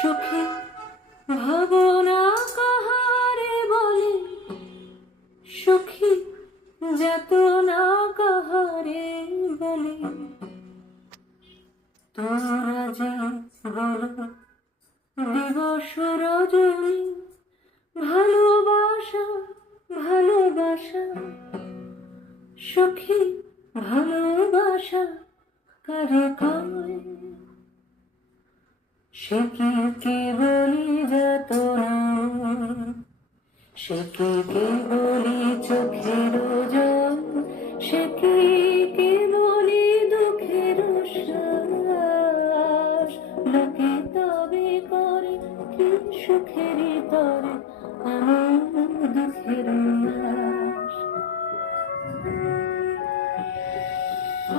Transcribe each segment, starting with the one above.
সুখে ভাবনা কাহারে বলে, সুখী যাতনা কাহারে বলে। তোরা যে বল দিবস রজনী, ভালোবাসা ভালোবাসা, সুখী ভালোবাসা কারে কয়? সে কি কেবলি যাতনা, সে কি কেবলি চোখের জল, সে কি কেবলি দুঃখের শ্বাস? লোকে তবে করে কি সুখেরই তরে আমার দুঃখের আশ।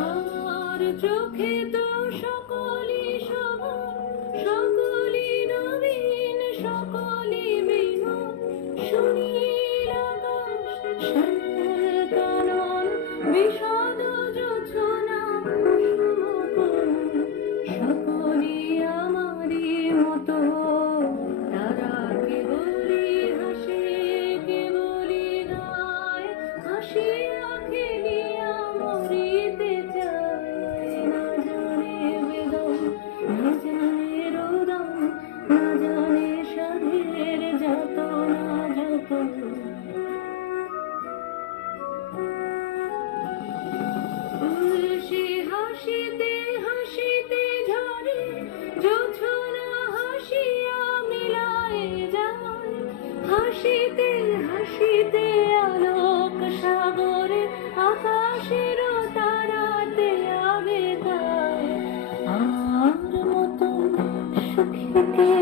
আর চোখে তো সকলই সমান, সকলই নবীন, সকলই বিমল, সুনীল আকাশ শ্যামল কানন, বিষাদ জোছনা সমকরণ, সকলই আমারই মতো। তারা কেবলই হাসে কেবলই গায়, হাসিয়া খেলিয়া মরিতে চায়। না জানে বেদম, না জানে রোদন, না জানে সাধের যাতনা যত। তুলসী হাসিতে হাসিতে ঝরে, জোছনা হাসিয়া মিলায় যায়। হাসিতে হাসিতে আলোক সাগরে, আকাশের তারাতে আবে তাই। আমার মতন সুখীকে